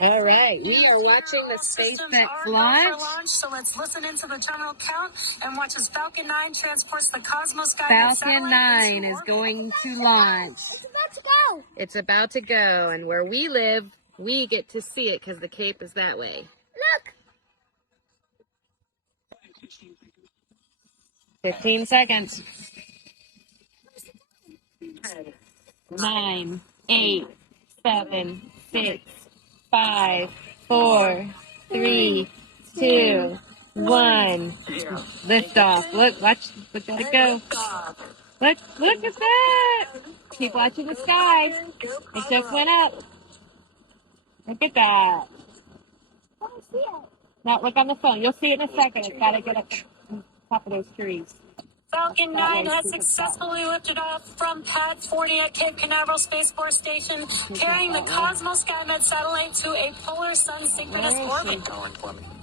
All right, we are watching the SpaceX launch. So let's listen into the terminal count and watch as Falcon 9 transports the Cosmos Falcon 9 is going to launch. It's about to go. It's about to go, and where we live, we get to see it because the Cape is that way. Look. 15 seconds. 9, 8, 7, 6, 5, 4, 3, 2, 1. Lift off. Look, watch. Look at it go. Look at that. Keep watching the sky. It just went up. Look at that. I want to see it. Now look on the phone. You'll see it in a second. It's got to get up on top of those trees. Falcon 9 has successfully lifted off from Pad 40 at Cape Canaveral Space Force Station, carrying the Cosmos SkyMed satellite to a polar sun synchronous orbit.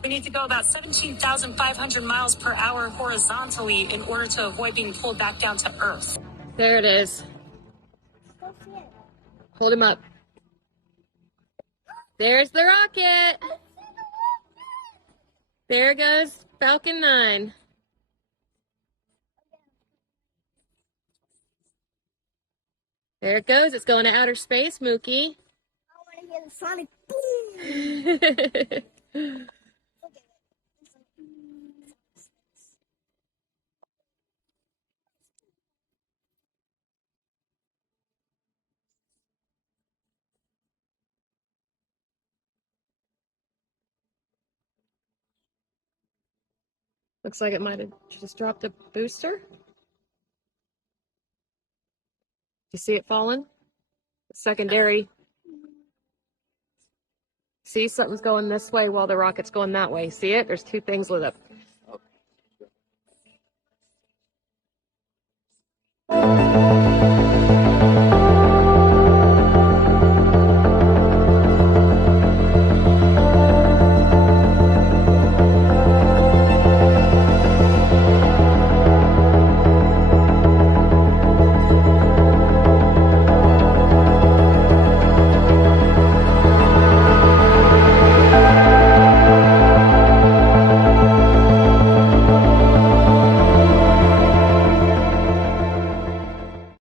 We need to go about 17,500 miles per hour horizontally in order to avoid being pulled back down to Earth. There it is. Go see it. Hold him up. There's the rocket. There goes Falcon 9. There it goes. It's going to outer space, Mookie. I want to hear the sonic boom. Looks like it might have just dropped a booster. You see it falling? Secondary. See, something's going this way while the rocket's going that way. See it? There's two things lit up.